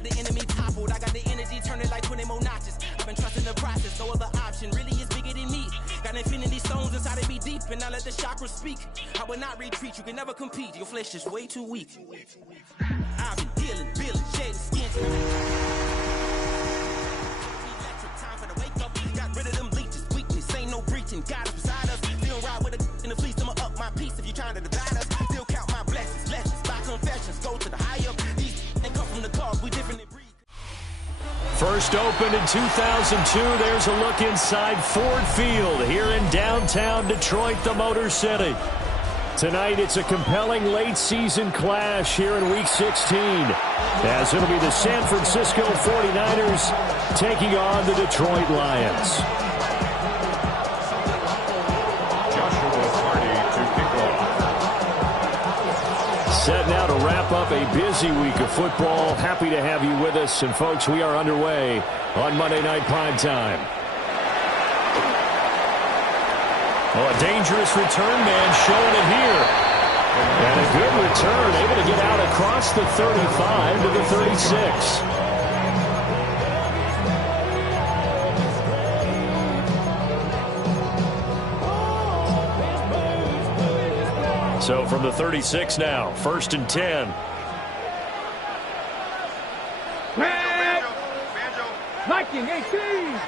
Got the enemy toppled, I got the energy turning like 20 more notches. I've been trusting the process, no other option really is bigger than me. Got infinity stones inside of me deep, and I let the chakras speak. I will not retreat, you can never compete, your flesh is way too weak. I've been dealing, feeling, shading skins. Electric time for the wake up, got rid of them leeches, weakness, ain't no breaching. God is beside us, still ride with a in the fleece, I'ma up my piece if you trying to divide us. Still count my blessings, lessons, by confessions, go to the high up. These ain't come from the cause, we different in breed. First opened in 2002, there's a look inside Ford Field here in downtown Detroit, the Motor City. Tonight, it's a compelling late-season clash here in Week 16, as it'll be the San Francisco 49ers taking on the Detroit Lions. Set now to wrap up a busy week of football. Happy to have you with us. And, folks, we are underway on Monday Night Primetime. Oh, a dangerous return man showing it here. And a good return, able to get out across the 35 to the 36. So from the 36 now, 1st and 10. Viking 18.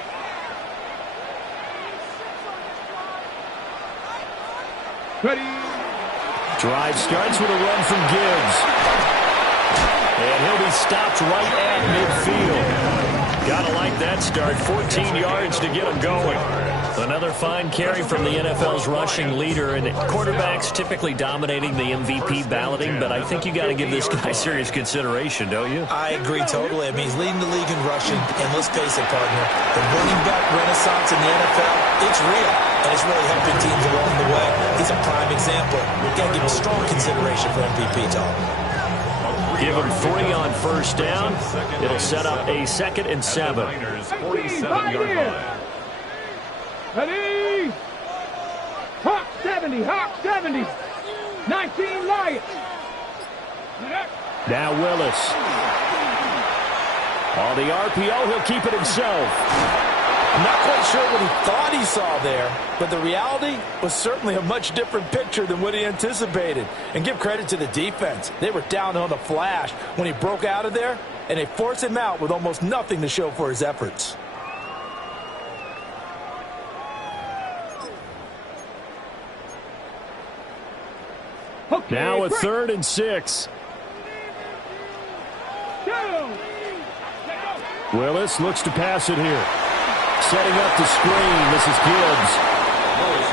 Ready. Drive starts with a run from Gibbs. And he'll be stopped right at midfield. Gotta like that start. 14 yards to get him going. Another fine carry from the NFL's rushing leader, and quarterbacks typically dominating the MVP balloting, but I think you got to give this guy serious consideration, don't you? I agree totally. I mean, he's leading the league in rushing, and let's face it, partner, the running back renaissance in the NFL, it's real, and it's really helping teams along the way. He's a prime example. We've got to give him strong consideration for MVP talk. Give him 3 on 1st down. It'll set up a 2nd and 7. 47-yard line. Ready! Hawk 70, Hawk 70. 19 Lions. Now Willis. On the RPO, he'll keep it himself. I'm not quite sure what he thought he saw there, but the reality was certainly a much different picture than what he anticipated. And give credit to the defense. They were down on the flash when he broke out of there, and they forced him out with almost nothing to show for his efforts. Okay, now a 3rd and 6. Willis looks to pass it here. Setting up the screen. This is Gibbs.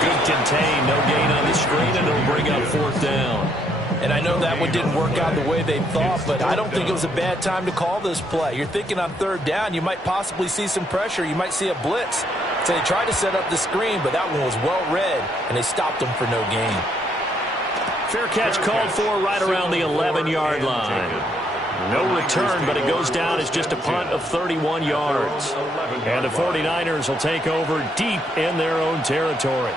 Good contain. No gain on the screen, and it'll bring up 4th down. And I know that one didn't work out the way they thought, but I don't think it was a bad time to call this play. You're thinking on 3rd down, you might possibly see some pressure. You might see a blitz. So they tried to set up the screen, but that one was well read, and they stopped them for no gain. Fair catch called for right around the 11-yard line. No return, but it goes down as just a punt of 31 yards. And the 49ers will take over deep in their own territory.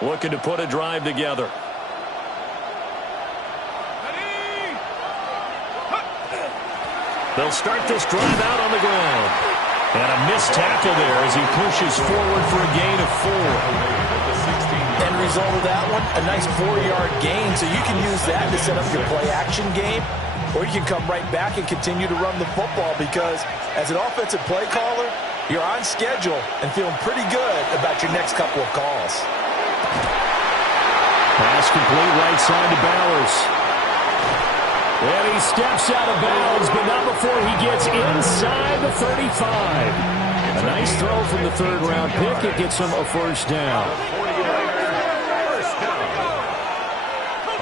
Looking to put a drive together. They'll start this drive out on the ground. And a missed tackle there as he pushes forward for a gain of 4. End result of that one, a nice 4-yard gain, so you can use that to set up your play-action game, or you can come right back and continue to run the football because as an offensive play caller, you're on schedule and feeling pretty good about your next couple of calls. Pass complete right side to Bowers. And he steps out of bounds, but not before he gets inside the 35. A nice throw from the 3rd-round pick. It gets him a 1st down.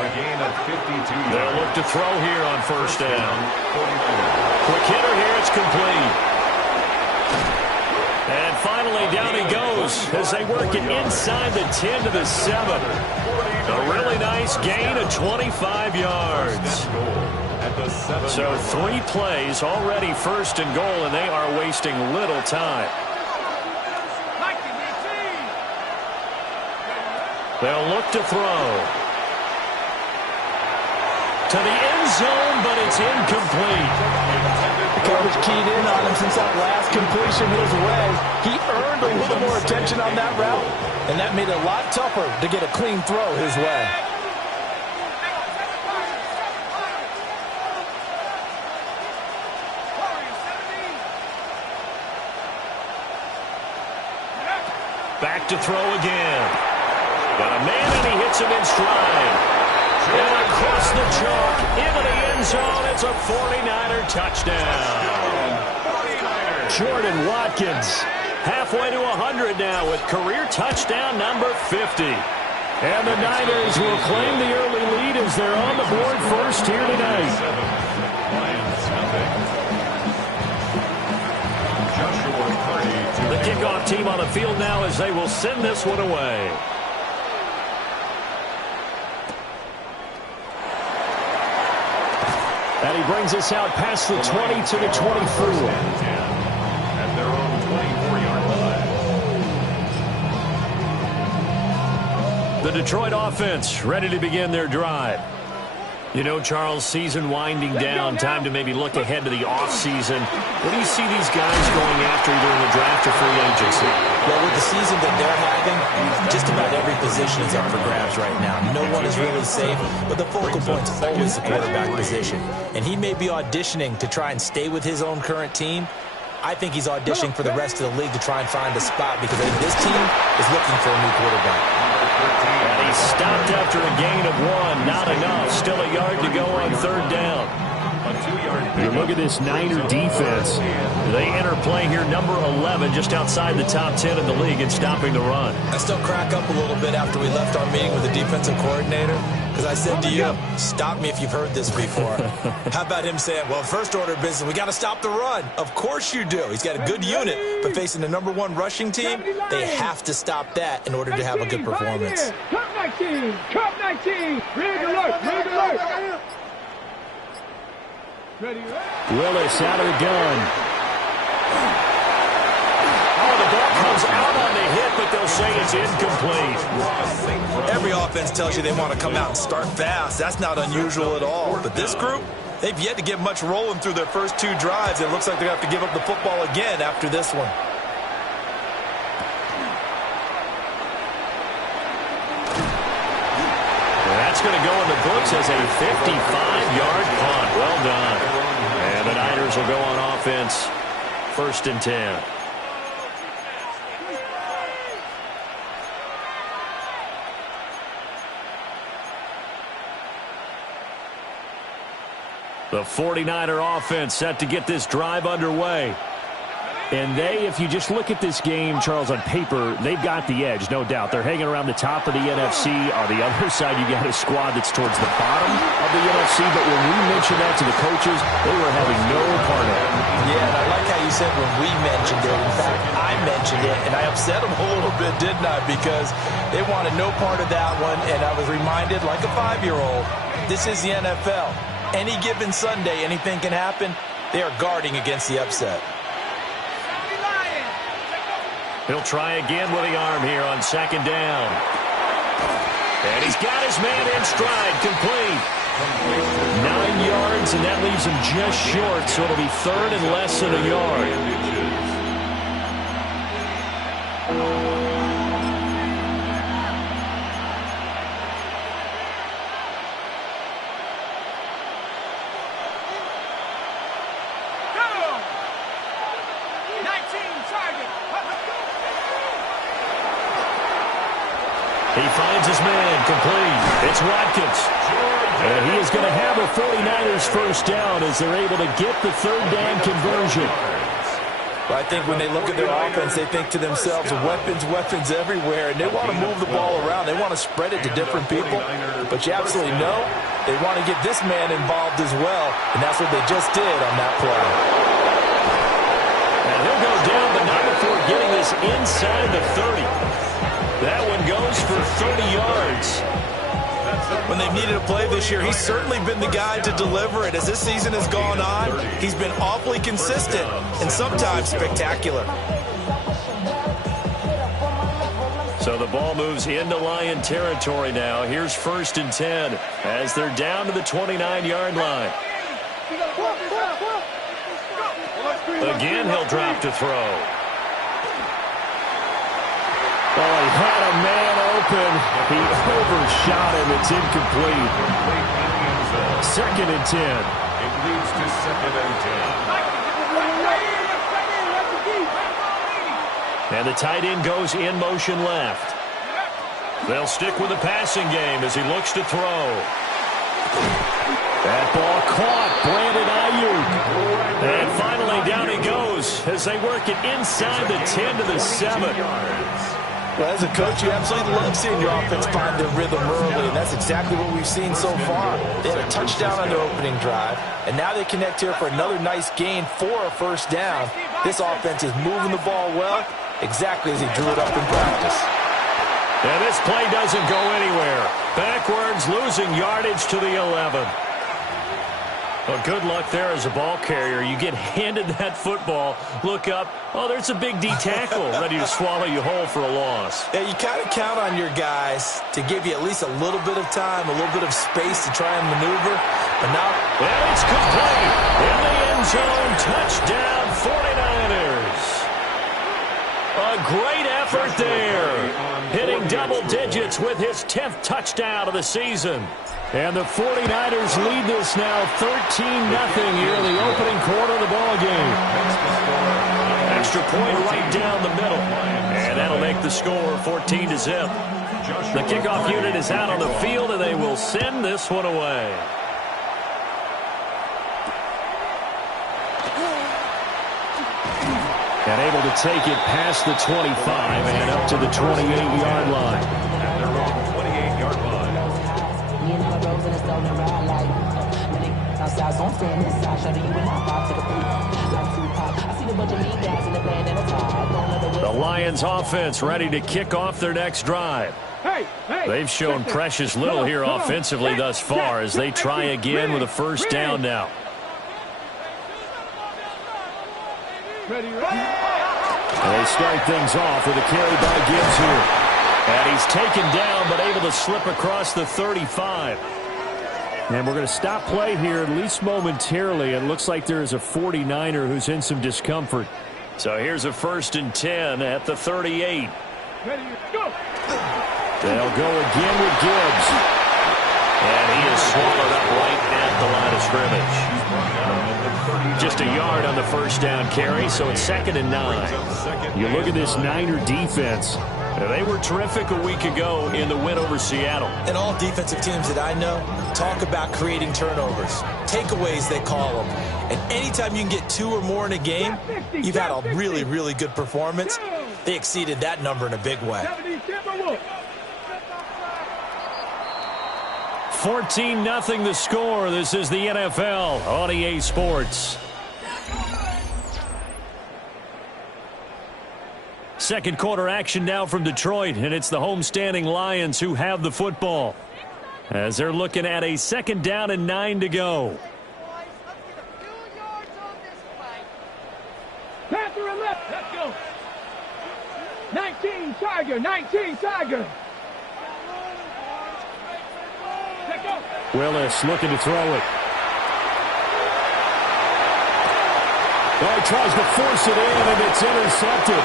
A gain of 52. They'll look to throw here on 1st down. Quick hitter here. It's complete. And finally, down he goes as they work it inside the 10 to the 7. A really nice gain of 25 yards. So 3 plays already 1st and goal, and they are wasting little time. They'll look to throw. To the end zone, but it's incomplete. Coverage keyed in on him since that last completion his way. He earned a little more attention on that route, and that made it a lot tougher to get a clean throw his way. Back to throw again. Got a man, and he hits him in stride. And across the chalk, into the end zone, it's a 49er touchdown. Jordan Watkins, halfway to 100 now with career touchdown number 50. And the Niners will claim the early lead as they're on the board first here tonight. The kickoff team on the field now as they will send this one away. And he brings us out past the 20 to the 24. At their own 24-yard line. The Detroit offense ready to begin their drive. You know, Charles, season winding down, time to maybe look ahead to the offseason. What do you see these guys going after either in the draft or free agency? Well, with the season that they're having, just about every position is up for grabs right now. No one is really safe, but the focal point's always the quarterback position. And he may be auditioning to try and stay with his own current team. I think he's auditioning for the rest of the league to try and find a spot because I think this team is looking for a new quarterback. And he stopped after a gain of 1. Not enough. Still a yard to go on third down. You look at this Niner defense. They enter play here number 11, just outside the top 10 in the league in stopping the run. I still crack up a little bit after we left our meeting with the defensive coordinator because I said to you, stop me if you've heard this before. How about him saying, well, first order of business, we got to stop the run. Of course you do. He's got a good unit, but facing the number 1 rushing team, they have to stop that in order to have a good performance. Cup 19, Cup 19, rig alert, rig alert. Ready, Willis out of the gun. Oh, the ball comes out on the hit, but they'll say it's incomplete. Every offense tells you they want to come out and start fast. That's not unusual at all. But this group, they've yet to get much rolling through their first 2 drives. It looks like they're going to have to give up the football again after this one. That's going to go in the books as a 55-yard punt. Well done. And the Niners will go on offense. 1st and 10. The 49er offense set to get this drive underway. And they, if you just look at this game, Charles, on paper, they've got the edge, no doubt. They're hanging around the top of the NFC. On the other side, you got a squad that's towards the bottom of the NFC. But when we mentioned that to the coaches, they were having no part of it. Yeah, and I like how you said when we mentioned it. In fact, I mentioned it, and I upset them a little bit, didn't I? Because they wanted no part of that one, and I was reminded, like a 5-year-old, this is the NFL. Any given Sunday, anything can happen. They are guarding against the upset. He'll try again with the arm here on 2nd down. And he's got his man in stride, complete. 9 yards, and that leaves him just short, so it'll be 3rd and less than a yard. He finds his man, complete. It's Watkins. And he is going to have a 49ers first down as they're able to get the 3rd down conversion. I think when they look at their offense, they think to themselves, weapons, weapons everywhere, and they want to move the ball around. They want to spread it to different people. But you absolutely know they want to get this man involved as well, and that's what they just did on that play. And he'll go down, but not before getting this inside the 30. That one goes for 30 yards. When they've needed a play this year, he's certainly been the guy to deliver it. As this season has gone on, he's been awfully consistent and sometimes spectacular. So the the ball moves into Lion territory now. Here's 1st and 10 as they're down to the 29-yard line. Again, he'll drop to throw. Oh, he had a man open. He overshot him. It's incomplete. 2nd and 10. It leads to 2nd and 10. And the tight end goes in motion left. They'll stick with the passing game as he looks to throw. That ball caught. Brandon Ayuk. And finally down he goes as they work it inside the 10 to the 7. Well, as a coach, you absolutely love seeing your offense find their rhythm early, and that's exactly what we've seen so far. They had a touchdown on their opening drive, and now they connect here for another nice gain for a 1st down. This offense is moving the ball well, exactly as he drew it up in practice. And this play doesn't go anywhere. Backwards, losing yardage to the 11. Well, good luck there as a ball carrier. You get handed that football, look up, oh, there's a big D tackle ready to swallow you whole for a loss. Yeah, you kind of count on your guys to give you at least a little bit of time, a little bit of space to try and maneuver. But now, and it's complete. In the end zone, touchdown 49ers. A great effort there. Hitting double digits with his 10th touchdown of the season. And the 49ers lead this now 13-0 here in the opening quarter of the ball game. Extra point right down the middle. And that'll make the score 14-0. The kickoff unit is out on the field, and they will send this one away. And able to take it past the 25 and up to the 28-yard line. At their own 28-yard line. The Lions offense ready to kick off their next drive. They've shown precious little here offensively thus far as they try again with a 1st down now. And they start things off with a carry by Gibbs here. And he's taken down but able to slip across the 35. And we're going to stop play here at least momentarily. It looks like there is a 49er who's in some discomfort. So here's a 1st and 10 at the 38. They'll go again with Gibbs. And he is swallowed up right at the line of scrimmage. Just a yard on the 1st down carry, so it's 2nd and 9. You look at this Niner defense. They were terrific a week ago in the win over Seattle. And all defensive teams that I know talk about creating turnovers. Takeaways, they call them. And anytime you can get 2 or more in a game, you've had a really, really good performance. They exceeded that number in a big way. 14-0 the score. This is the NFL on EA Sports. Second quarter action now from Detroit, and it's the homestanding Lions who have the football as they're looking at a 2nd down and 9 to go. Panther and left. Let's go. 19 Tiger. 19 Tiger. Let's go. Willis looking to throw it. Oh, he tries to force it in, and it's intercepted.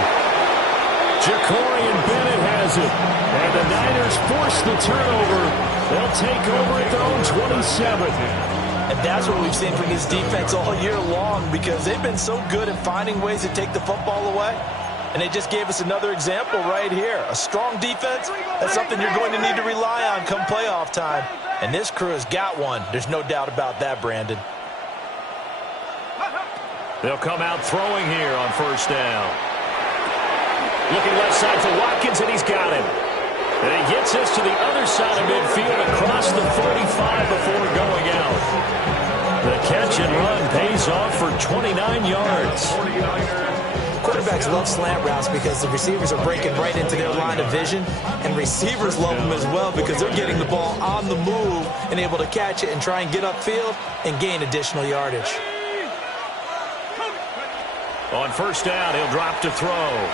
Jacorian Bennett has it. And the Niners force the turnover. They'll take over at their own 27. And that's what we've seen from this defense all year long, because they've been so good at finding ways to take the football away. And they just gave us another example right here. A strong defense, that's something you're going to need to rely on come playoff time. And this crew has got one. There's no doubt about that, Brandon. They'll come out throwing here on 1st down. Looking left side for Watkins, and he's got him. And he gets us to the other side of midfield across the 45 before going out. The catch and run pays off for 29 yards. Quarterbacks love slant routes because the receivers are breaking right into their line of vision, and receivers love them as well because they're getting the ball on the move and able to catch it and try and get upfield and gain additional yardage. On 1st down, he'll drop to throw.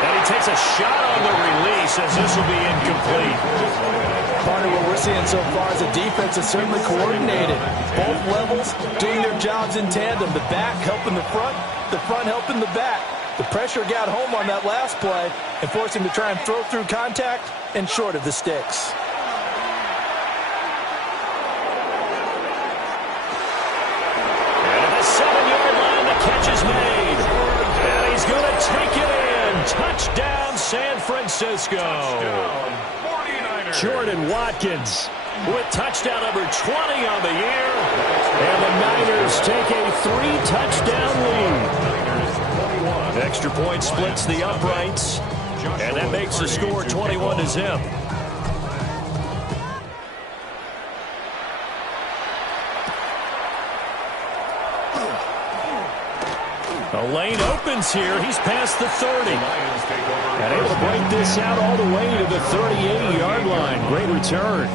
And he takes a shot on the release as this will be incomplete. Partner, what we're seeing so far is the defense is certainly coordinated. Both levels doing their jobs in tandem. The back helping the front helping the back. The pressure got home on that last play and forced him to try and throw through contact and short of the sticks. And at the 7-yard line, the catch is made. And he's going to take it in. Touchdown, San Francisco. Jordan Watkins with touchdown number 20 on the year. And the Niners take a 3-touchdown lead. Extra point splits the uprights. And that makes the score 21-0. The lane opens here. He's past the 30. And able to break this out all the way to the 38-yard line. Great return.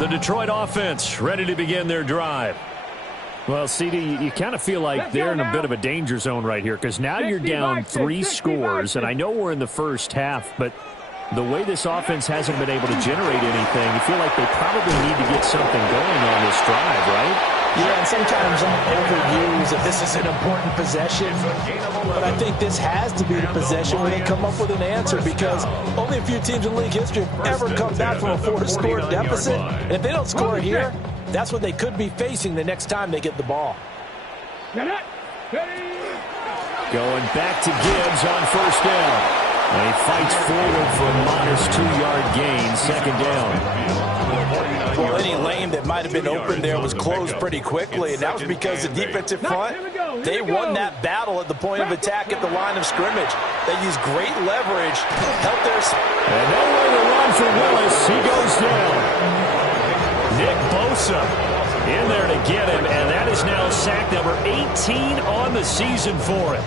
The Detroit offense ready to begin their drive. Well, CD, you kind of feel like they're in a bit of a danger zone right here because now you're down 3 scores, and I know we're in the first half, but the way this offense hasn't been able to generate anything, you feel like they probably need to get something going on this drive, right? Yeah, and sometimes I'm overused that this is an important possession. But I think this has to be the possession where they come up with an answer because only a few teams in league history have ever come back from a 4-score deficit. And if they don't score here, that's what they could be facing the next time they get the ball. Going back to Gibbs on first down. And he fights forward for a modest 2-yard gain, second down. Well, any lane that might have been open there was closed pretty quickly, and that was because the defensive front, they won that battle at the point of attack at the line of scrimmage. They used great leverage, helped their... And nowhere to run for Willis. He goes down. Nick Bosa in there to get him, and that is now sack number 18 on the season for him.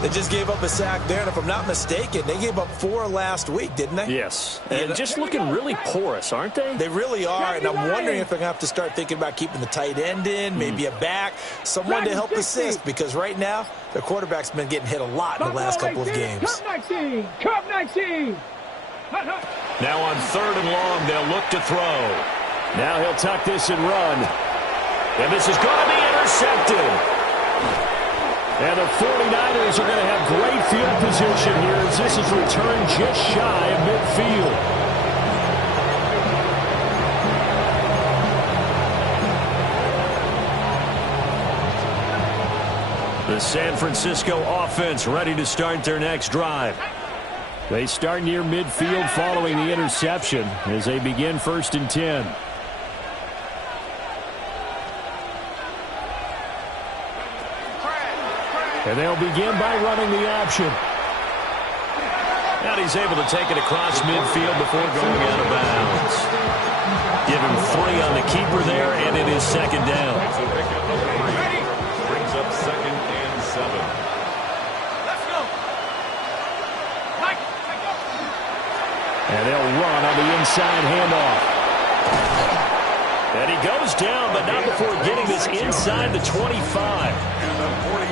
They just gave up a sack there, and if I'm not mistaken, they gave up 4 last week, didn't they? Yes, and just looking really porous, aren't they? They really are, and I'm wondering if they're going to have to start thinking about keeping the tight end in, maybe a back, someone to help assist, because right now, their quarterback's been getting hit a lot in the last couple of games. Cup 19! Now on 3rd and long, they'll look to throw. Now he'll tuck this and run. And this is going to be intercepted. And the 49ers are going to have great field position here as this is returned just shy of midfield. The San Francisco offense ready to start their next drive. They start near midfield following the interception as they begin 1st and 10. And they'll begin by running the option. And he's able to take it across midfield before going out of bounds. Give him 3 on the keeper there, and it is 2nd down. Brings up 2nd and 7. Let's go. And they'll run on the inside handoff. And he goes down, but not before getting this inside the 25.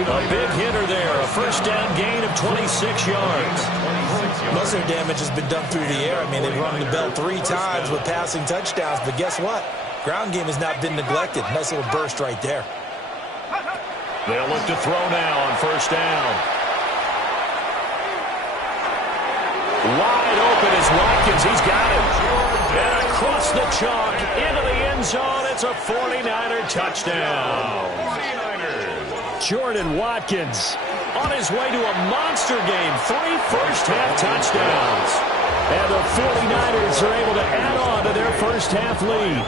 A big hitter there, a 1st down gain of 26 yards. Most of their damage has been done through the air. I mean, they've run the bell 3 times with passing touchdowns, but guess what? Ground game has not been neglected. Nice little burst right there. They'll look to throw now on 1st down. Wide open is Watkins. He's got him. And across the chalk into the end zone. It's a 49er touchdown. Jordan Watkins on his way to a monster game. 3 first-half touchdowns. And the 49ers are able to add on to their first-half lead.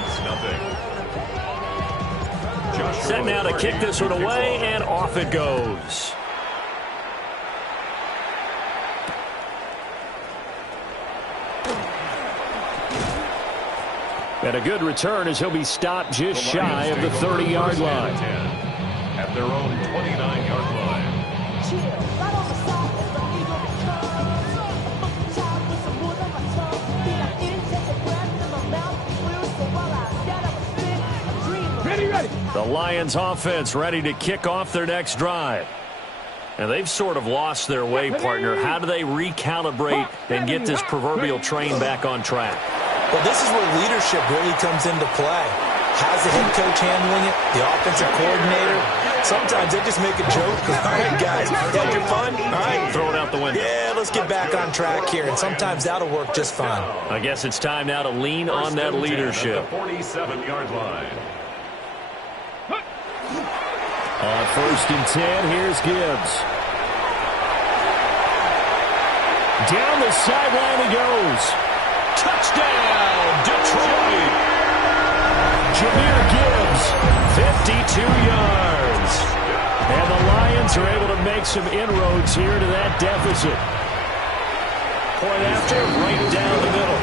Set now to kick this one away, and off it goes. And a good return as he'll be stopped just shy of the 30-yard line. At their own 29-yard line. The Lions offense ready to kick off their next drive. And they've sort of lost their way, partner. How do they recalibrate and get this proverbial train back on track? Well, this is where leadership really comes into play. How's the head coach handling it? The offensive coordinator? Sometimes they just make a joke. All right, guys, had your fun? All right. Throw it out the window. Yeah, let's get back on track here. And sometimes that'll work just fine. I guess it's time now to lean on that leadership. 47-yard line. On 1st and 10, here's Gibbs. Down the sideline he goes. Touchdown, Detroit! Jahmyr Gibbs, 52 yards. and the Lions are able to make some inroads here to that deficit. Point after, right down the middle.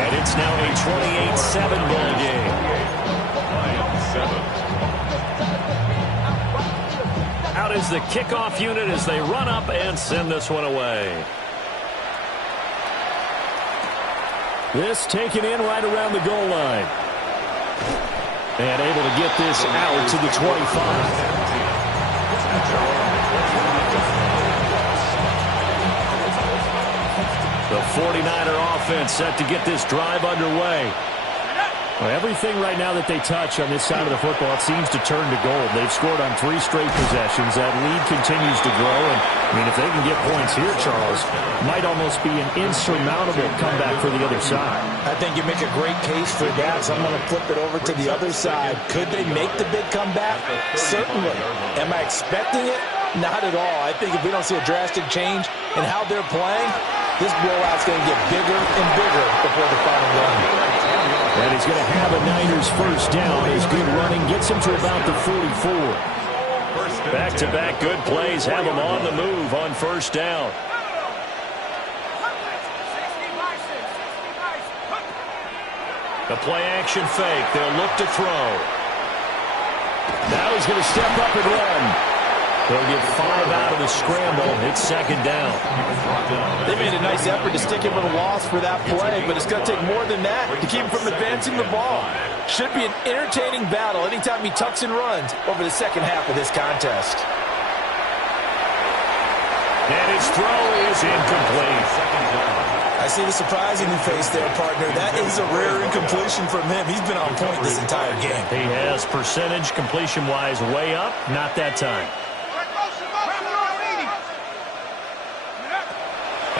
And it's now a 28-7 ball game. Lions 7. Out is the kickoff unit as they run up and send this one away. This taken in right around the goal line. And able to get this out to the 25. The 49er offense set to get this drive underway. Well, everything right now that they touch on this side of the football, it seems to turn to gold. They've scored on 3 straight possessions. That lead continues to grow. And, I mean, if they can get points here, Charles, might almost be an insurmountable comeback for the other side. I think you make a great case for that, so I'm going to flip it over to the other side. Could they make the big comeback? Certainly. Am I expecting it? Not at all. I think if we don't see a drastic change in how they're playing, this blowout's going to get bigger and bigger before the final run. And he's going to have a Niners first down. His good running gets him to about the 44. Back-to-back good plays have him on the move on first down. The play-action fake. They'll look to throw. Now he's going to step up and run. They'll get 5 out of the scramble. It's second down. They made a nice effort to stick him with a loss for that play, but it's going to take more than that to keep him from advancing the ball. Should be an entertaining battle anytime he tucks and runs over the second half of this contest. And his throw is incomplete. I see the surprise in your face there, partner. That is a rare incompletion from him. He's been on point this entire game. He has percentage completion-wise way up. Not that time.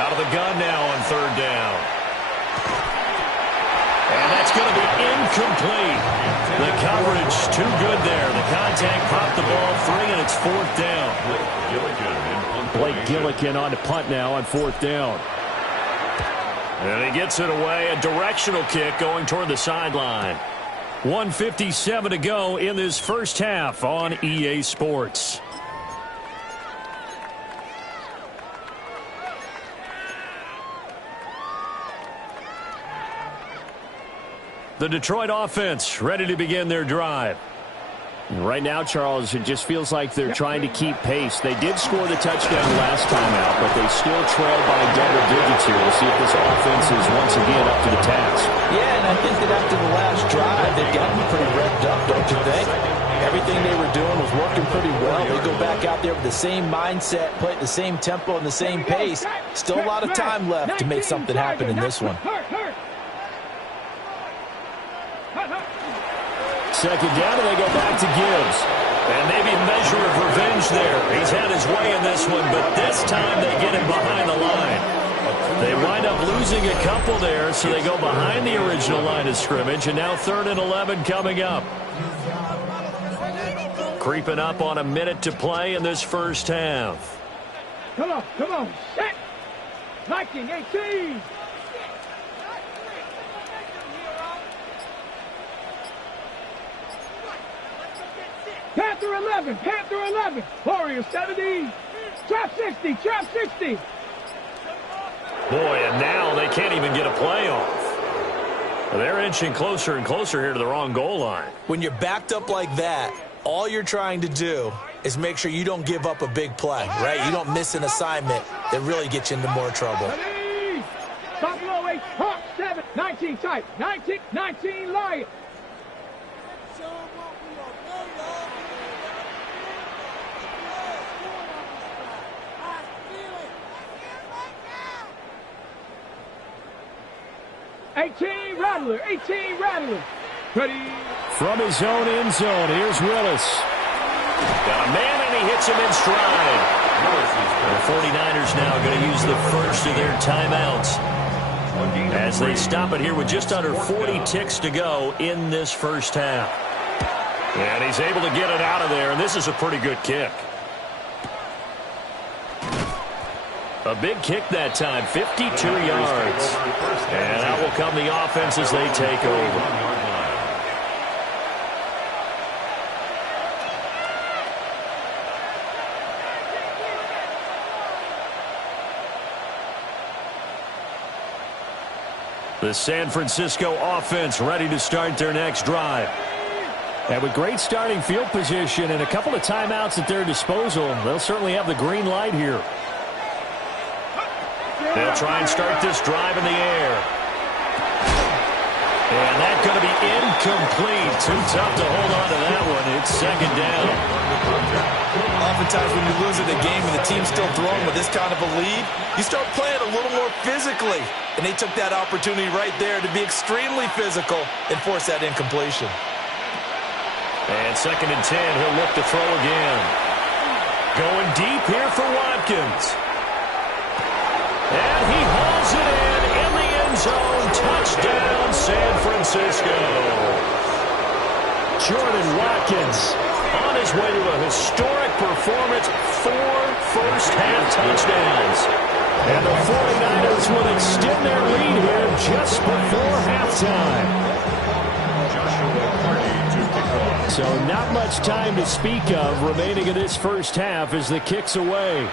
Out of the gun now on third down. And that's going to be incomplete. The coverage too good there. The contact popped the ball free, and it's fourth down. Blake Gillikin on to punt now on fourth down. And he gets it away. A directional kick going toward the sideline. 1:57 to go in this first half on EA Sports. The Detroit offense ready to begin their drive. Right now, Charles, it just feels like they're trying to keep pace. They did score the touchdown last time out, but they still trail by double digits here. We'll see if this offense is once again up to the task. Yeah, and I think that after the last drive, they've gotten pretty revved up, don't you think? Everything they were doing was working pretty well. They go back out there with the same mindset, play at the same tempo and the same pace. Still a lot of time left to make something happen in this one. Second down, and they go back to Gibbs. And maybe a measure of revenge there. He's had his way in this one, but this time they get him behind the line. They wind up losing a couple there, so they go behind the original line of scrimmage, and now 3rd and 11 coming up. Creeping up on a minute to play in this first half. Come on, set. 19-18. Panther 11. Warriors 70. Trap 60. Boy, and now they can't even get a play off. They're inching closer and closer here to the wrong goal line. When you're backed up like that, all you're trying to do is make sure you don't give up a big play, right? You don't miss an assignment that really gets you into more trouble. Buffalo 8, Hawk 7, 19 tight, 19 Lions. 18 Rattler. 18 Rattler. Ready. From his own end zone, here's Willis. Got a man, and he hits him in stride. The 49ers now going to use the first of their timeouts as they stop it here with just under 40 ticks to go in this first half. And he's able to get it out of there, and this is a pretty good kick. A big kick that time, 52 yards. And out will come the offense as they take over. The San Francisco offense ready to start their next drive. And with great starting field position and a couple of timeouts at their disposal, they'll certainly have the green light here. They'll try and start this drive in the air. And that's going to be incomplete. Too tough to hold on to that one. It's second down. Oftentimes when you lose in a game and the team's still throwing with this kind of a lead, you start playing a little more physically. And they took that opportunity right there to be extremely physical and force that incompletion. And second and 10, he'll look to throw again. Going deep here for Watkins. And he hauls it in the end zone. Touchdown, San Francisco. Jordan Watkins on his way to a historic performance, 4 first-half touchdowns. And the 49ers will extend their lead here just before halftime. So not much time to speak of remaining in this first half as the kick's away.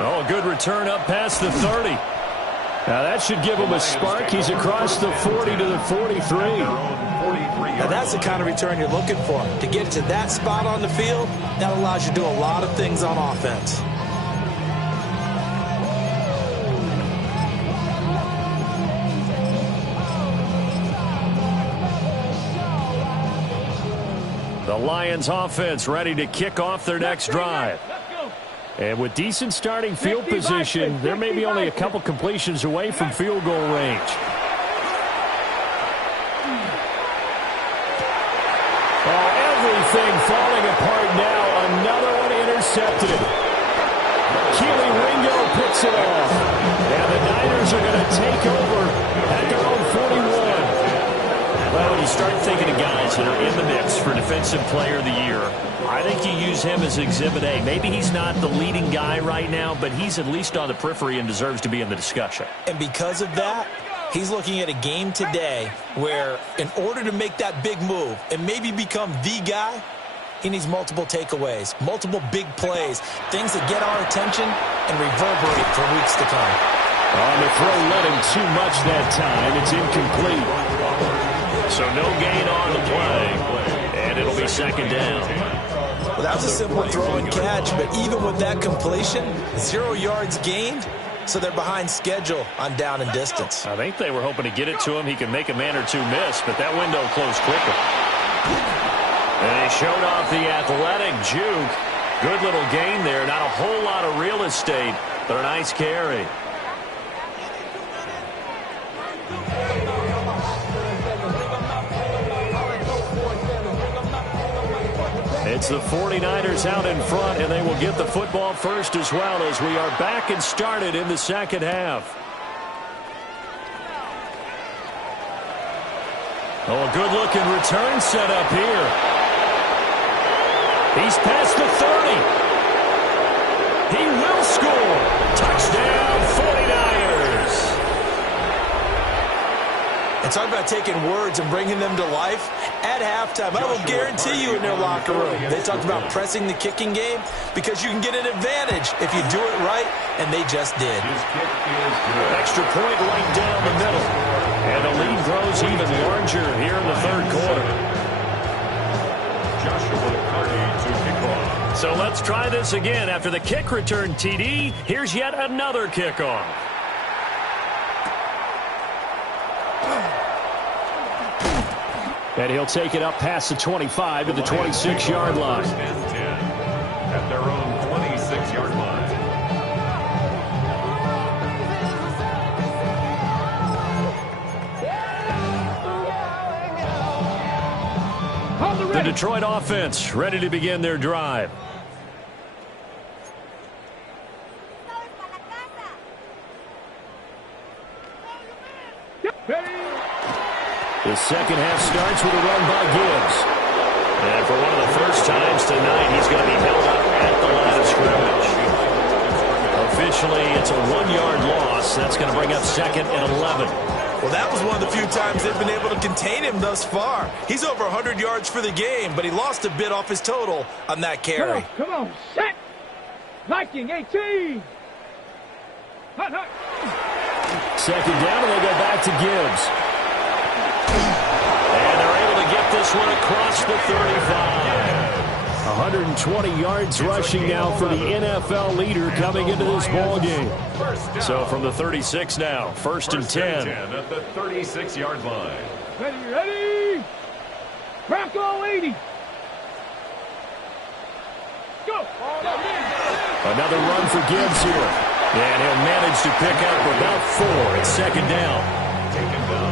Oh, a good return up past the 30. Now that should give him a spark. He's across the 40 to the 43. Now that's the kind of return you're looking for. To get to that spot on the field, that allows you to do a lot of things on offense. The Lions offense ready to kick off their next drive. And with decent starting field position, there may be only a couple completions away from field goal range. Oh, everything falling apart now. Another one intercepted. Keely Ringo picks it off. And the Niners are going to take over at their own 41. Well, when you start thinking of guys that are in the mix for Defensive Player of the Year, I think you use him as Exhibit A. Maybe he's not the leading guy right now, but he's at least on the periphery and deserves to be in the discussion. And because of that, he's looking at a game today where in order to make that big move and maybe become the guy, he needs multiple takeaways, multiple big plays, things that get our attention and reverberate for weeks to come. On the throw led him too much that time. It's incomplete. So no gain on the play, and it'll be second down. Well, that was a simple throw and catch, but even with that completion, 0 yards gained, so they're behind schedule on down and distance. I think they were hoping to get it to him. He could make a man or two miss, but that window closed quickly. And he showed off the athletic juke. Good little gain there. Not a whole lot of real estate, but a nice carry. It's the 49ers out in front, and they will get the football first as well as we are back and started in the second half. Oh, a good-looking return set up here. He's past the 30. He will score. Touchdown, 49ers. And talk about taking words and bringing them to life. At halftime, I will guarantee you in their locker room, they talked about pressing the kicking game because you can get an advantage if you do it right, and they just did. Extra point right down the middle. And the lead grows even larger here in the third quarter. So let's try this again. After the kick return TD, here's yet another kickoff. And he'll take it up past the 25 to the 26-yard line. At their own 26-yard line. The Detroit offense ready to begin their drive. The second half starts with a run by Gibbs. And for one of the first times tonight, he's going to be held up at the line of scrimmage. Officially, it's a 1-yard loss. That's going to bring up 2nd and 11. Well, that was one of the few times they've been able to contain him thus far. He's over 100 yards for the game, but he lost a bit off his total on that carry. Come on, set. Viking 18. Hut, hut. Second down, and they go back to Gibbs. And they're able to get this one across the 35. 120 yards rushing now for the NFL leader coming into this ball game. So from the 36 now, 1st and 10. At the 36-yard line. Ready. Bronco 80. Go. Another run for Gibbs here. And he'll manage to pick up about 4. It's 2nd down.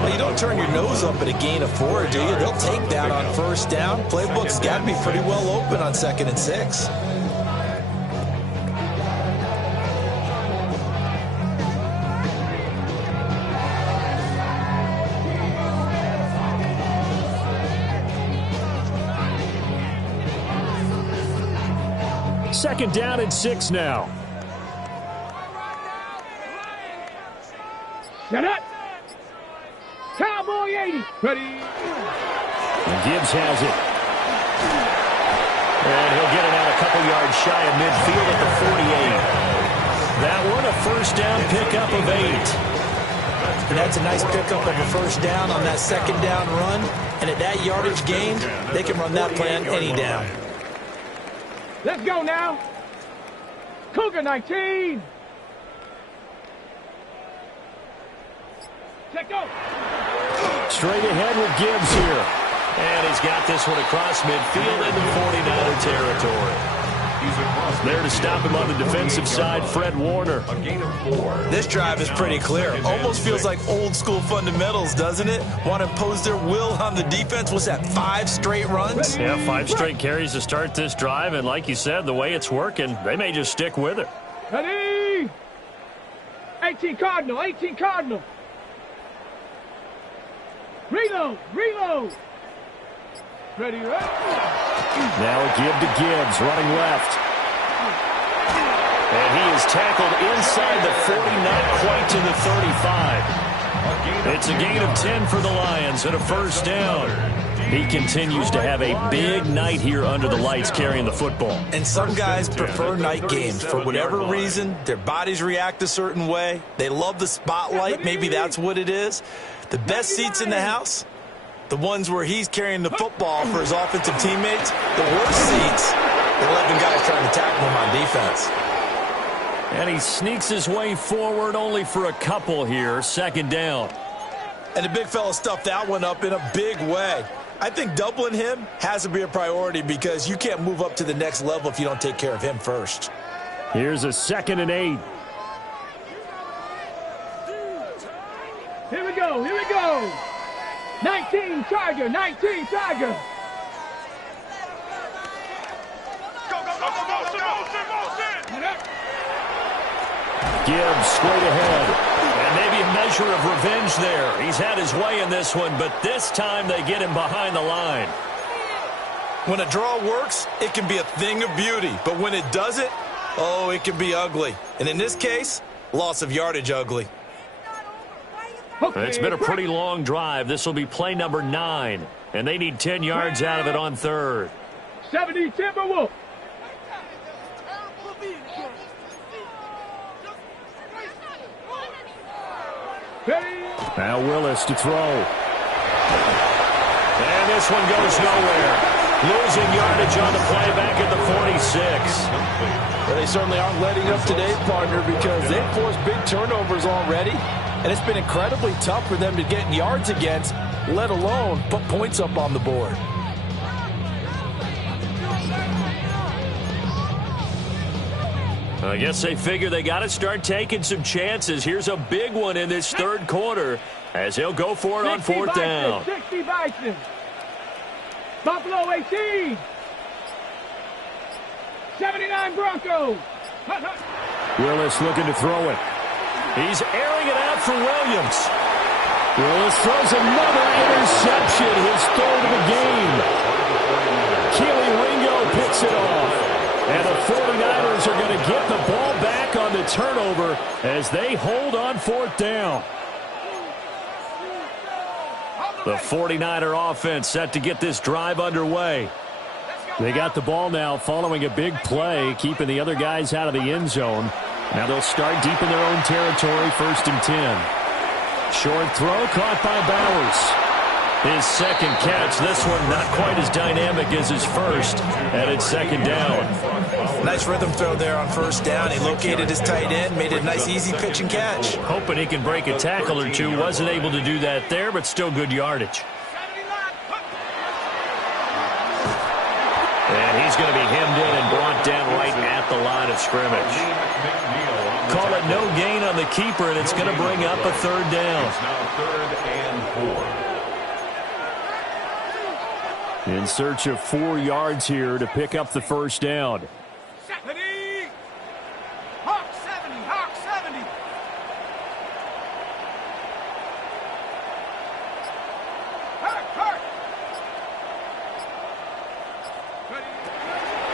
Well, you don't turn your nose up at a gain of 4, do you? They'll take that on 1st down. Playbook's got to be pretty well open on 2nd and 6. Second down and 6 now. Set up. Cowboy 80. Ready. And Gibbs has it. And he'll get it out a couple yards shy of midfield at the 48. That one, a 1st down pickup of 8. And that's a nice pickup of a 1st down on that 2nd down run. And at that yardage gain, they can run that plan any down. Let's go now. Cougar 19. Check go. Straight ahead with Gibbs here. And he's got this one across midfield into 49er territory. There to stop him on the defensive side, Fred Warner. A gain of 4. This drive is pretty clear. Almost feels like old school fundamentals, doesn't it? Want to impose their will on the defense. What's that, 5 straight runs? Yeah, 5 straight carries to start this drive. And like you said, the way it's working, they may just stick with it. Ready. 18 Cardinal. 18 Cardinal. Reload. Reload. Ready. Now a give to Gibbs, running left. And he is tackled inside the 40, not quite to the 35. It's a gain of 10 for the Lions and a 1st down. He continues to have a big night here under the lights carrying the football. And some guys prefer night games. For whatever reason, their bodies react a certain way. They love the spotlight. Maybe that's what it is. The best seats in the house, the ones where he's carrying the football for his offensive teammates. The worst seats, the 11 guys trying to tackle him on defense. And he sneaks his way forward only for a couple here. 2nd down. And the big fella stuffed that one up in a big way. I think doubling him has to be a priority because you can't move up to the next level if you don't take care of him first. Here's a 2nd and 8. Here we go. Here we go. 19 Tiger. 19 Tiger. Gibbs straight ahead. And maybe a measure of revenge there. He's had his way in this one, but this time they get him behind the line. When a draw works, it can be a thing of beauty. But when it doesn't, oh, it can be ugly. And in this case, loss of yardage ugly. Okay. It's been a pretty long drive. This will be play number 9. And they need 10 yards out of it on 3rd. 70 Timberwolf. Now Willis to throw. And this one goes nowhere. Losing yardage on the play back at the 46. Well, they certainly aren't letting up today, partner, because they've forced big turnovers already. And it's been incredibly tough for them to get yards against, let alone put points up on the board. I guess they figure they got to start taking some chances. Here's a big one in this 3rd quarter as he'll go for it on 4th down. 60 Bison. Buffalo 18. 79 Broncos. Willis looking to throw it. He's airing it out for Williams. Willis throws another interception, his third of the game. Keely Ringo picks it off. And the 49ers are going to get the ball back on the turnover as they hold on fourth down. The 49er offense set to get this drive underway. They got the ball now following a big play, keeping the other guys out of the end zone. Now they'll start deep in their own territory, 1st and 10. Short throw caught by Bowers. His second catch, this one not quite as dynamic as his first, and it's 2nd down. Nice rhythm throw there on 1st down. He located his tight end, made it a nice easy pitch and catch. Hoping he can break a tackle or two. Wasn't able to do that there, but still good yardage. And he's going to be hemmed in and brought down right at the line of scrimmage. Call it no gain on the keeper, and it's going to bring up a 3rd down. It's now 3rd and 4. In search of 4 yards here to pick up the 1st down. Hawk 70, Hawk 70.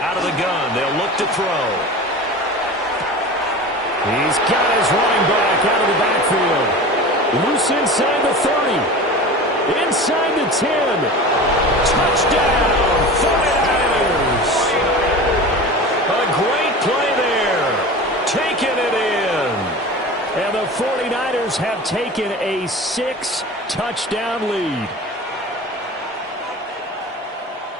Out of the gun, they'll look to throw. He's got his running back out of the backfield. Loose inside the 30. Inside the 10. Touchdown, 49ers. A great play there. Taking it in. And the 49ers have taken a 6-touchdown lead.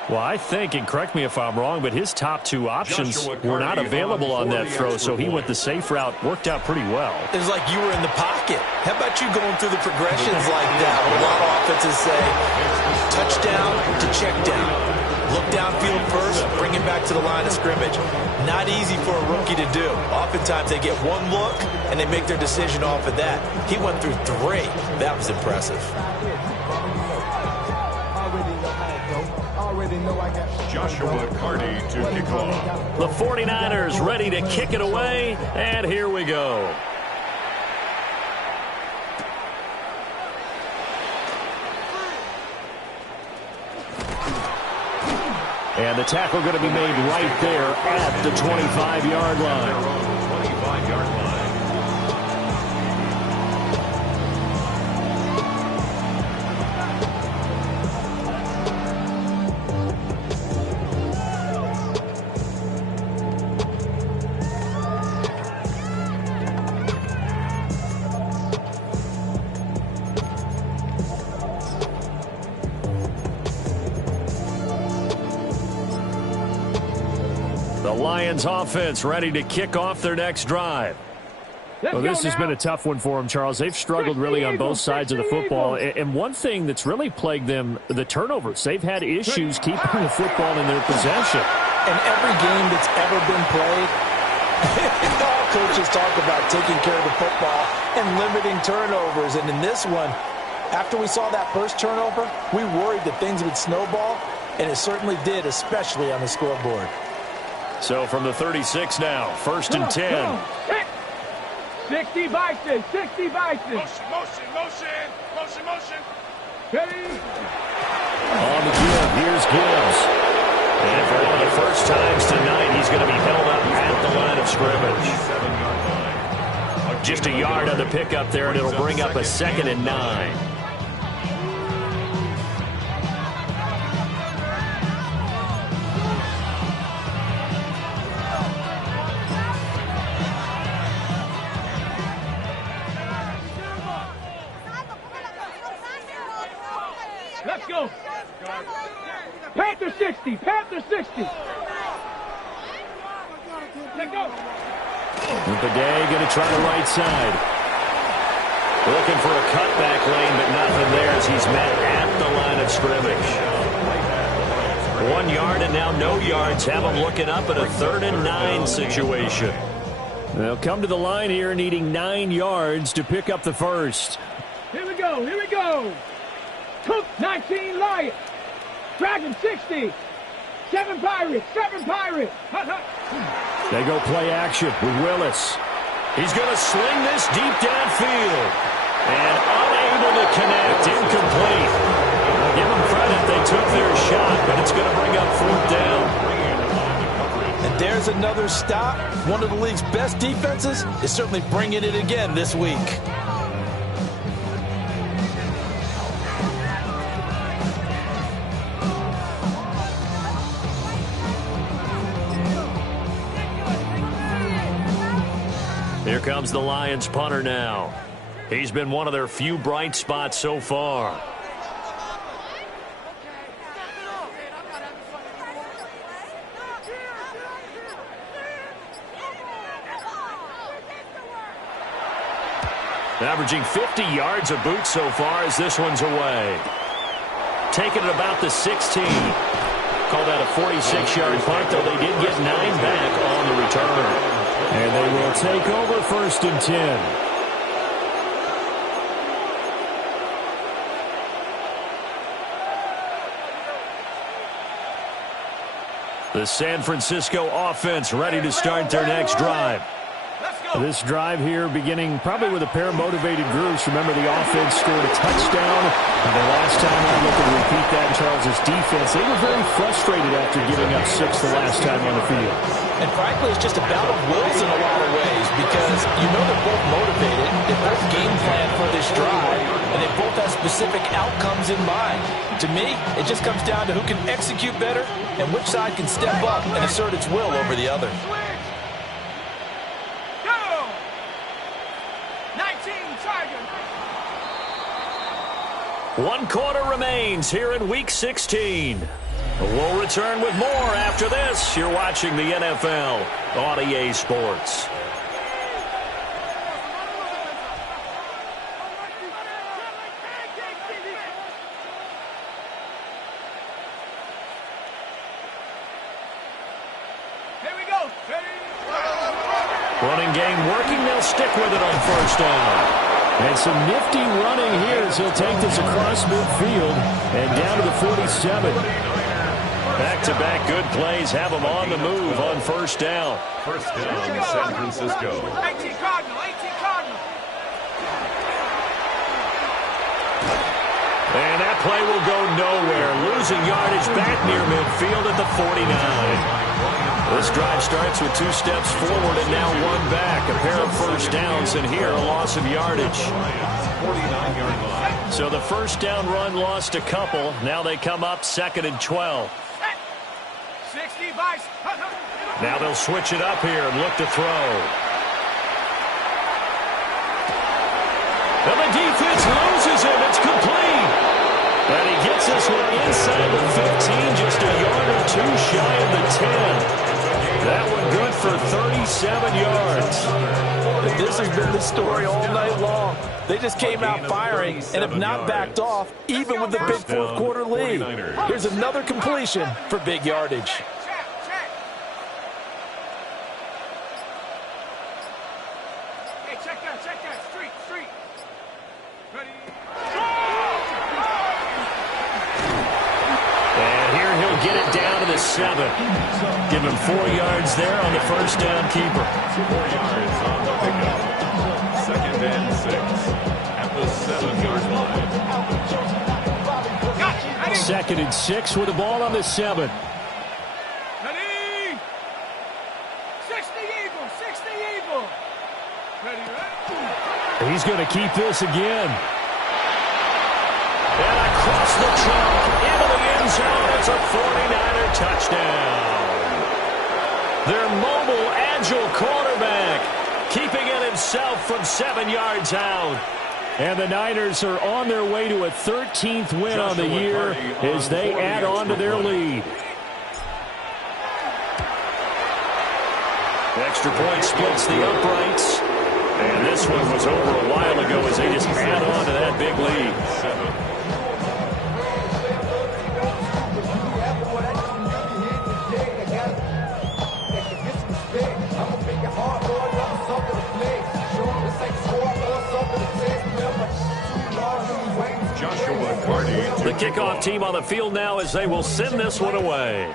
Well, I think, and correct me if I'm wrong, but his top 2 options were not available on that throw, so he went the safe route. Worked out pretty well. It was like you were in the pocket. How about you going through the progressions like that? A lot of offenses say touchdown to check down. Look downfield first, bring him back to the line of scrimmage. Not easy for a rookie to do. Oftentimes they get 1 look, and they make their decision off of that. He went through 3. That was impressive. Joshua Carty to kick off. The 49ers ready to kick it away, and here we go. And the tackle going to be made right there at the 25-yard line. 25-yard line. Lions offense ready to kick off their next drive. Well, this has been a tough one for them, Charles. They've struggled really on both sides of the football. And one thing that's really plagued them, the turnovers. They've had issues keeping the football in their possession. In every game that's ever been played, all coaches talk about taking care of the football and limiting turnovers. And in this one, after we saw that first turnover, we worried that things would snowball, and it certainly did, especially on the scoreboard. So from the 36 now, 1st and 10. 60 Bison, 60 Bison. Motion. Ready? On the give, here's Gibbs. And for one of the first times tonight, he's going to be held up at the line of scrimmage. Just a yard on the pickup there, and it'll bring up a 2nd and 9. Let's go. Panther 60. Panther 60. Let go. Bidet going to try the right side. Looking for a cutback lane, but nothing there as he's met at the line of scrimmage. 1 yard and now no yards. Have him looking up at a 3rd and 9 situation. They'll come to the line here needing 9 yards to pick up the first. Here we go. Cook 19 Lions. Dragon 60. 7 Pirates. 7 Pirates. They go play action with Willis. He's going to sling this deep downfield. And unable to connect. Incomplete. Well, give them credit. They took their shot, but it's going to bring up 4th down. And there's another stop. One of the league's best defenses is certainly bringing it again this week. Here comes the Lions punter now. He's been one of their few bright spots so far. Averaging 50 yards a boot so far as this one's away. Taking it about the 16. Call that a 46-yard punt, though they did get 9 back on the return. And they will take over 1st and 10. The San Francisco offense ready to start their next drive. This drive here beginning probably with a pair of motivated groups. Remember, the offense scored a touchdown. And the last time I looked to repeat that in Charles' defense, they were very frustrated after giving up 6 the last time on the field. And frankly, it's just a battle of wills in a lot of ways because you know they're both motivated. They both game plan for this drive, and they both have specific outcomes in mind. To me, it just comes down to who can execute better and which side can step up and assert its will over the other. 1 quarter remains here in Week 16. We'll return with more after this. You're watching the NFL on EA Sports. Here we go. Running game working. They'll stick with it on 1st down. And some nifty running here as he'll take this across midfield and down to the 47. Back-to-back good plays have them on the move on 1st down. 1st down, San Francisco. 18 Cardinal, 18 Cardinal. And that play will go nowhere. Losing yardage back near midfield at the 49. This drive starts with 2 steps forward and now 1 back. A pair of 1st downs, and here a loss of yardage. 49-yard line. So the 1st down run lost a couple. Now they come up 2nd and 12. 60 Vice. Now they'll switch it up here and look to throw. And the defense loses him. It's complete. And he gets this one inside the 15, just a yard or 2 shy of the 10. That one good for 37 yards. This has been the story all night long. They just came out firing and have not backed off, even with the big 4th quarter lead. Here's another completion for big yardage. Hey, check that. Street. Ready? And here he'll get it down to the 7. Give him 4 yards there on the 1st down keeper. 4 yards on the pickup. 2nd and 6 at the 7-yard line. 2nd and 6 with the ball on the 7. Ready? 60 Eagle. Ready? He's going to keep this again. And across the trunk into the end zone. It's a 49er touchdown. Their mobile, agile quarterback keeping it himself from 7 yards out. And the Niners are on their way to a 13th win on the year as they add on to their lead. Extra point splits the uprights. And this one was over a while ago as they just add on to that big lead. Joshua Carty to The kickoff team on the field now as they will send this one away.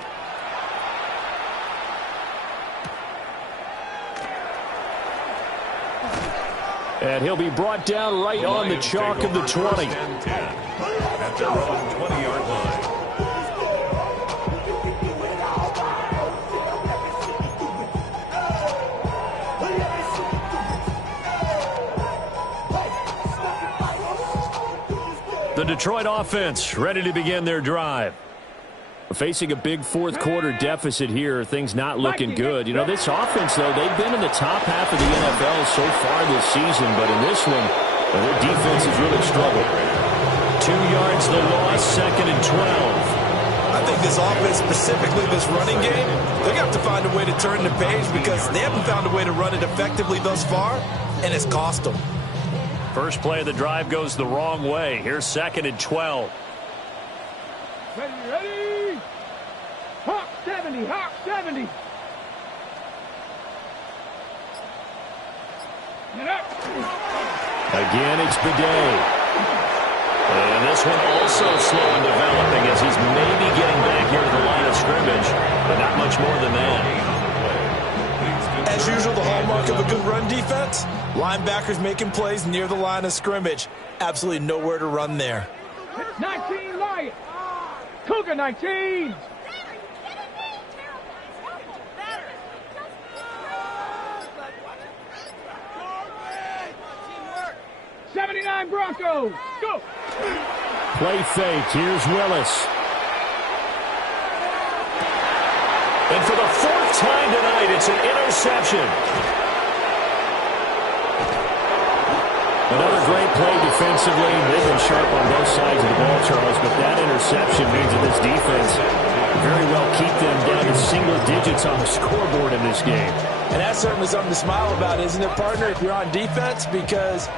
And he'll be brought down right on the chalk of the 20. At their own 20-yard line. The Detroit offense ready to begin their drive. Facing a big fourth quarter deficit here, things not looking good. You know, this offense, though, they've been in the top half of the NFL so far this season, but in this one, their defense has really struggled. 2 yards the loss, 2nd and 12. I think this offense, specifically this running game, they're going to have to find a way to turn the page because they haven't found a way to run it effectively thus far, and it's cost them. First play of the drive goes the wrong way. Here's 2nd and 12. Ready? Hawk 70, Hawk 70. Again, it's Bidet. And this one also slow in developing as he's maybe getting back here to the line of scrimmage, but not much more than that. As usual, the hallmark of a good run defense, linebackers making plays near the line of scrimmage. Absolutely nowhere to run there. 19 Lion. Cougar 19. '79 Broncos. Go. Play fake. Here's Willis. And for the 4th time tonight, it's an interception. Another great play defensively. They've been sharp on both sides of the ball, Charles, but that interception means that this defense very well keep them down to single digits on the scoreboard in this game. And that's certainly something to smile about, isn't it, partner, if you're on defense? Because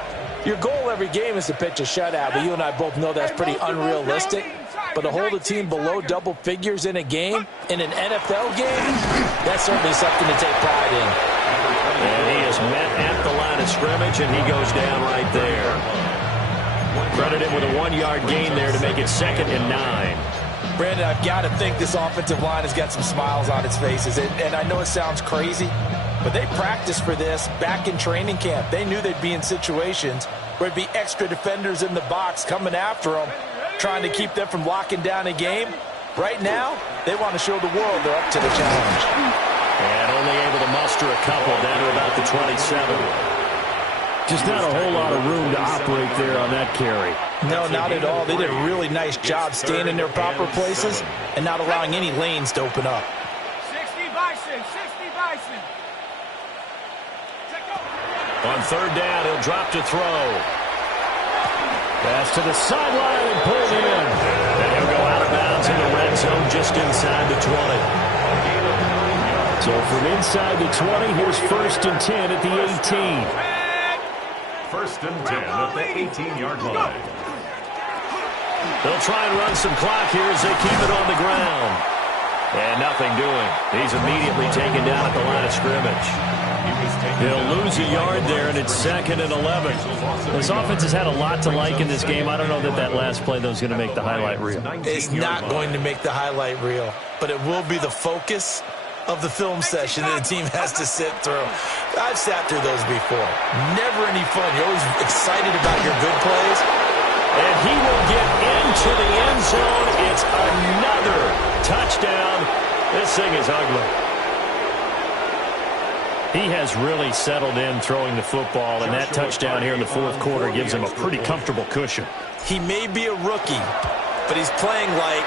your goal every game is to pitch a shutout, but you and I both know that's pretty unrealistic. But to hold a team below double figures in a game, in an NFL game, that's certainly something to take pride in. And he is met at the line of scrimmage, and he goes down right there. Credited with a 1-yard gain there to make it 2nd and 9. Brandon, I've got to think this offensive line has got some smiles on its faces. And I know it sounds crazy, but they practiced for this back in training camp. They knew they'd be in situations where there'd be extra defenders in the box coming after them, trying to keep them from locking down a game. Right now, they want to show the world they're up to the challenge. And only able to muster a couple down to about the 27. Just not a whole lot of room to operate there on that carry. No, not at all. They did a really nice job staying in their proper places and not allowing any lanes to open up. 60 Bison, 60 Bison. On 3rd down, he'll drop to throw. Pass to the sideline and pulled in. And he'll go out of bounds in the red zone just inside the 20. So from inside the 20, here's 1st and 10 at the 18. 1st and 10 at the 18-yard line. They'll try and run some clock here as they keep it on the ground. And nothing doing. He's immediately taken down at the line of scrimmage. He'll lose a yard there, and it's 2nd and 11. This offense has had a lot to like in this game. I don't know that that last play, though, is going to make the highlight reel. It's not going to make the highlight reel, but it will be the focus of the film session that the team has to sit through. I've sat through those before. Never any fun. You're always excited about your good plays. And he will get into the end zone. It's another touchdown. This thing is ugly. He has really settled in throwing the football, and that touchdown here in the 4th quarter gives him a pretty comfortable cushion. He may be a rookie, but he's playing like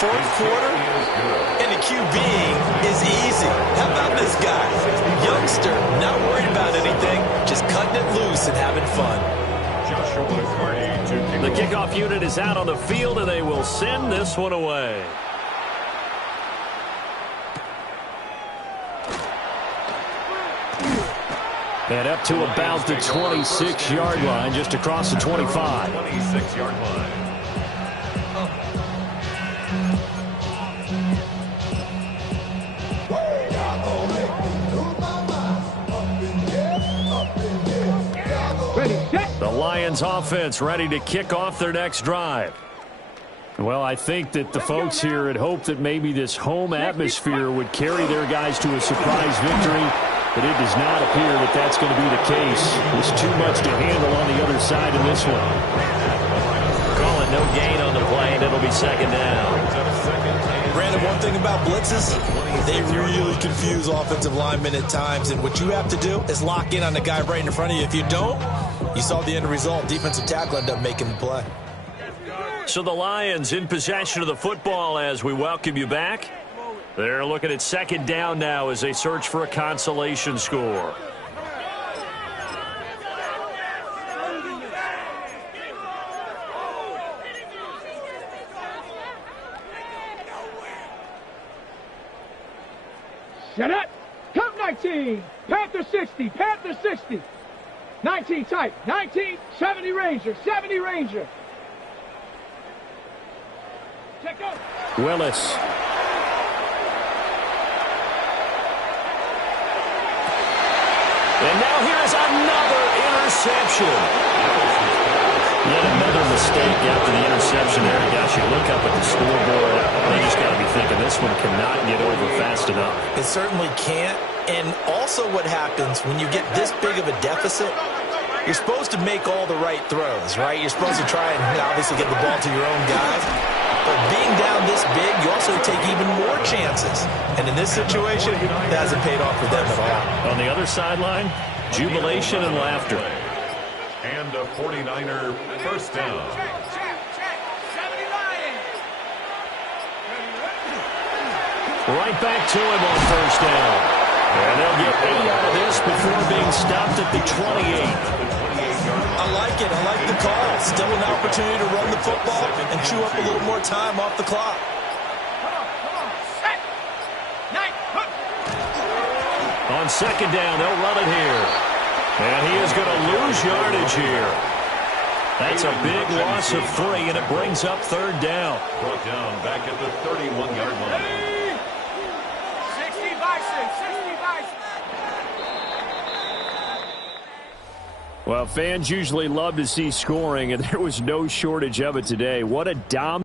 4th quarter, and the QBing is easy. How about this guy? Youngster, not worried about anything, just cutting it loose and having fun. The kickoff unit is out on the field, and they will send this one away. And up to about the 26-yard line, just across the 25. 26-yard line. Ready, set. The Lions offense ready to kick off their next drive. Well, I think that the folks here had hoped that maybe this home atmosphere would carry their guys to a surprise victory, but it does not appear that that's going to be the case. There's too much to handle on the other side in this one. Calling no gain on the play, and it'll be second down. Brandon, one thing about blitzes, they really confuse offensive linemen at times, and what you have to do is lock in on the guy right in front of you. If you don't, you saw the end result. Defensive tackle ended up making the play. So the Lions in possession of the football as we welcome you back. They're looking at second down now as they search for a consolation score. Set up. Count 19. Panther 60. Panther 60. 19 tight. 19. 70 Ranger. 70 Ranger. Check out. Willis. And now here's another interception. Yet another mistake after the interception there. Gosh, you look up at the scoreboard, they just got to be thinking this one cannot get over fast enough. It certainly can't. And also what happens when you get this big of a deficit, you're supposed to make all the right throws, right? You're supposed to try and obviously get the ball to your own guys. But being down this big, you also take even more chances. And in this situation, that hasn't paid off for them at all. On the other sideline, jubilation and laughter. And a 49er first down. Right back to him on first down. And they'll get 8 out of this before being stopped at the 28. I like it. I like the call. Still an opportunity to run the football and chew up a little more time off the clock. On second down, they'll run it here. And he is going to lose yardage here. That's a big loss of 3, and it brings up third down. Brought down back at the 31-yard line. 60 Bison. 60 Bison. Well, fans usually love to see scoring, and there was no shortage of it today. What a dominant